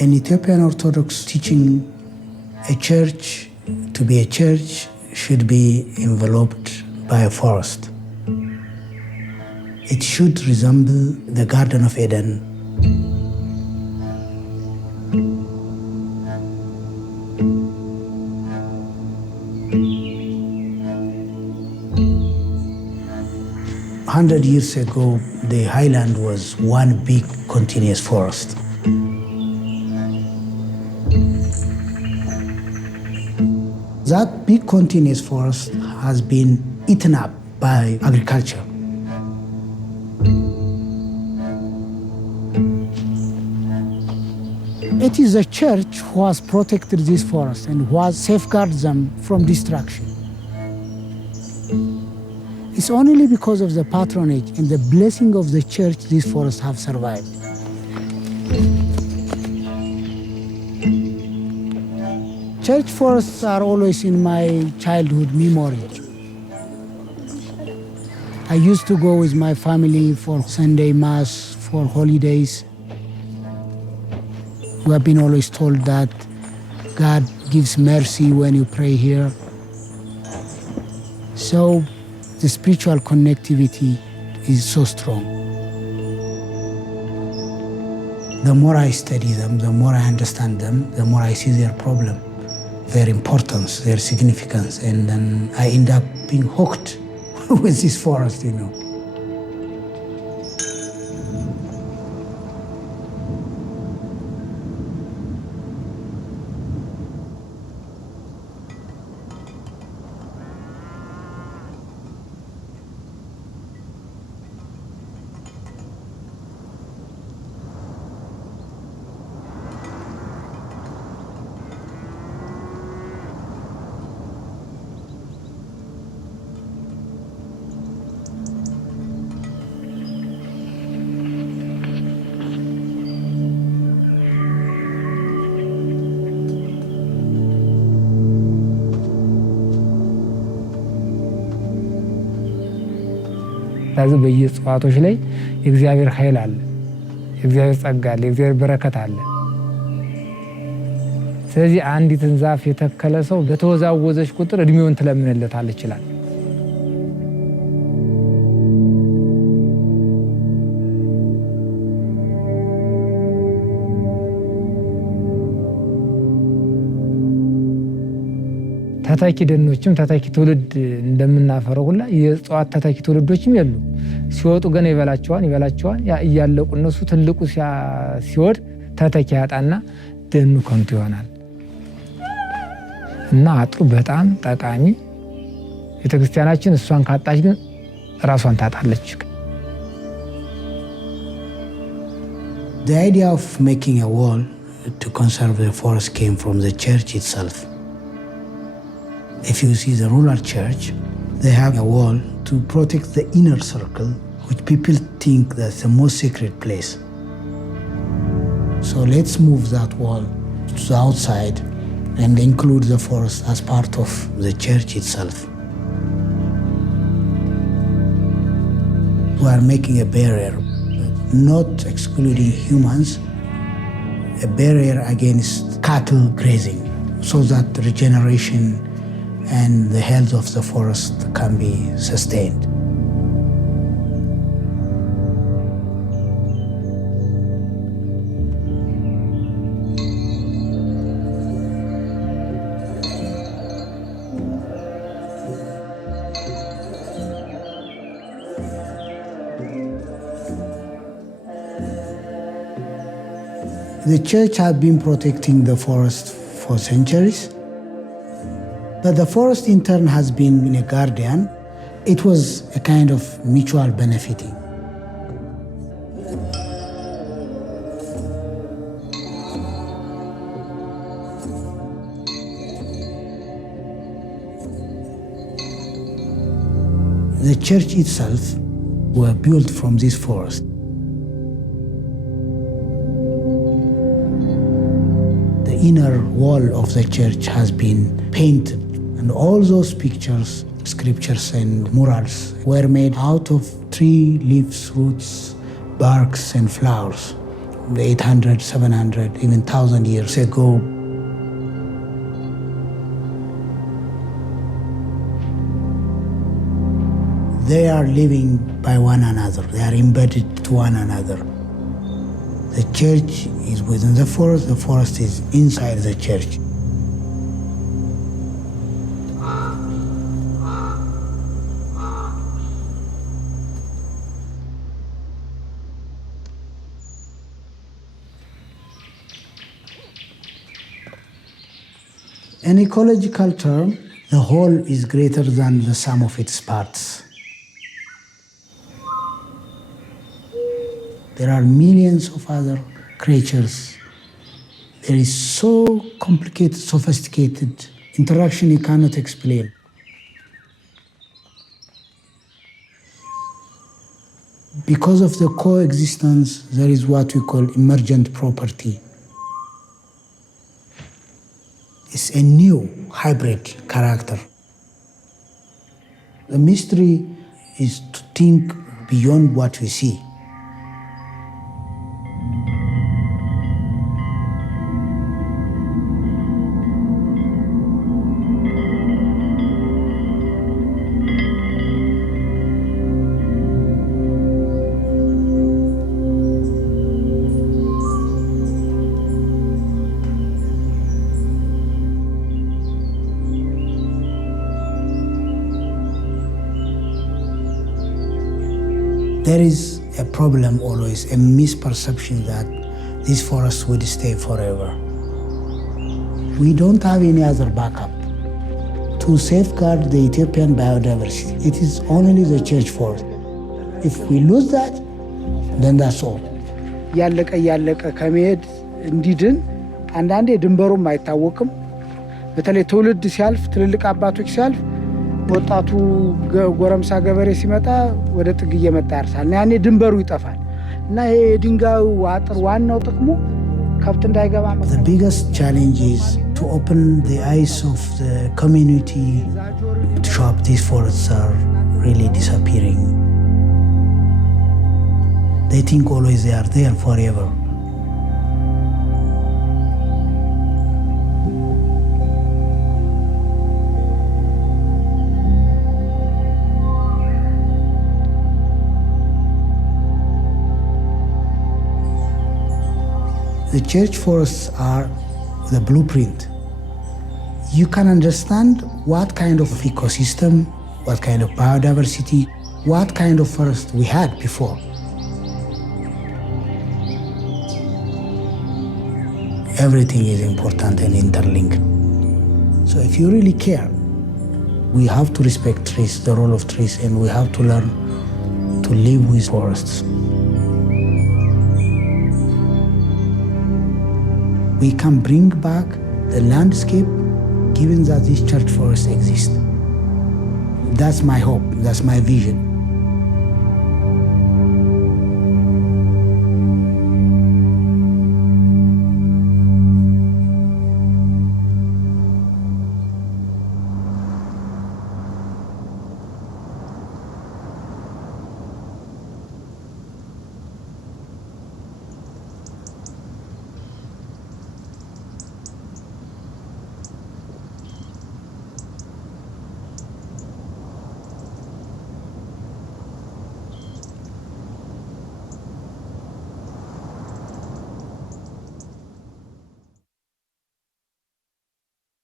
In Ethiopian Orthodox teaching, a church, to be a church, should be enveloped by a forest. It should resemble the Garden of Eden. "100 years ago, the highland was one big continuous forest. That big continuous forest has been eaten up by agriculture. It is the church who has protected this forest and who has safeguarded them from destruction. It's only because of the patronage and the blessing of the church these forests have survived. Church forests are always in my childhood memory. I used to go with my family for Sunday Mass, for holidays. We have been always told that God gives mercy when you pray here. So the spiritual connectivity is so strong. The more I study them, the more I understand them, the more I see their problem, their importance, their significance, and then I end up being hooked with this forest, you know. ስለዚህ በየእጽዋቶች ላይ የእግዚአብሔር ኃይል አለ፣ የእግዚአብሔር ጸጋ አለ፣ የእግዚአብሔር በረከት አለ። ስለዚህ አንዲትን ዛፍ የተከለ ሰው በተወዛወዘች ቁጥር እድሜውን ትለምንለታል ይችላል። ተተኪ ደኖችም ተተኪ ትውልድ እንደምናፈረው ሁላ የእጽዋት ተተኪ ትውልዶችም የሉ። ሲወጡ ገና ይበላቸዋል እያለቁ እነሱ ትልቁ ሲወድ ተተኪ ያጣና ደኑ ከንቱ ይሆናል። እና አጥሩ በጣም ጠቃሚ፣ ቤተክርስቲያናችን እሷን ካጣች ግን ራሷን ታጣለች። The idea of making a wall to conserve the forest came from the church itself. If you see the rural church, they have a wall to protect the inner circle, which people think that's the most sacred place. So let's move that wall to the outside and include the forest as part of the church itself. We are making a barrier, not excluding humans, a barrier against cattle grazing, so that regeneration and the health of the forest can be sustained. The church has been protecting the forest for centuries. But the forest in turn has been a guardian. It was a kind of mutual benefiting. The church itself were built from this forest. inner wall of the church has been painted. And all those pictures, scriptures and murals were made out of tree leaves, roots, barks and flowers. 800, 700, even 1,000 years ago. They are living by one another. They are embedded to one another. The church is within the forest is inside the church. In ecological term, the whole is greater than the sum of its parts. There are millions of other creatures. There is so complicated, sophisticated interaction you cannot explain. Because of the coexistence, there is what we call emergent property. It's a new hybrid character. The mystery is to think beyond what we see. There is a problem always, a misperception that these forests would stay forever. We don't have any other backup to safeguard the Ethiopian biodiversity. It is only the church forest. If we lose that, then that's all. ያለቀ ከመሄድ እንዲድን አንዳንዴ ድንበሩም አይታወቅም። በተለይ ትውልድ ሲያልፍ ትልልቅ አባቶች ሲያልፍ ወጣቱ ጎረምሳ ገበሬ ሲመጣ ወደ ጥግ እየመጣ ያርሳል እና ያኔ ድንበሩ ይጠፋል እና ይሄ ድንጋዩ አጥር ዋናው ጥቅሙ ከብት እንዳይገባ ማለት ነው። The biggest challenge is to open the eyes of the community to show up these forests are really disappearing. They think always they are there forever. The church forests are the blueprint. You can understand what kind of ecosystem, what kind of biodiversity, what kind of forest we had before. Everything is important and interlinked. So if you really care, we have to respect trees, the role of trees, and we have to learn to live with forests. We can bring back the landscape given that these church forests exist. That's my hope, that's my vision.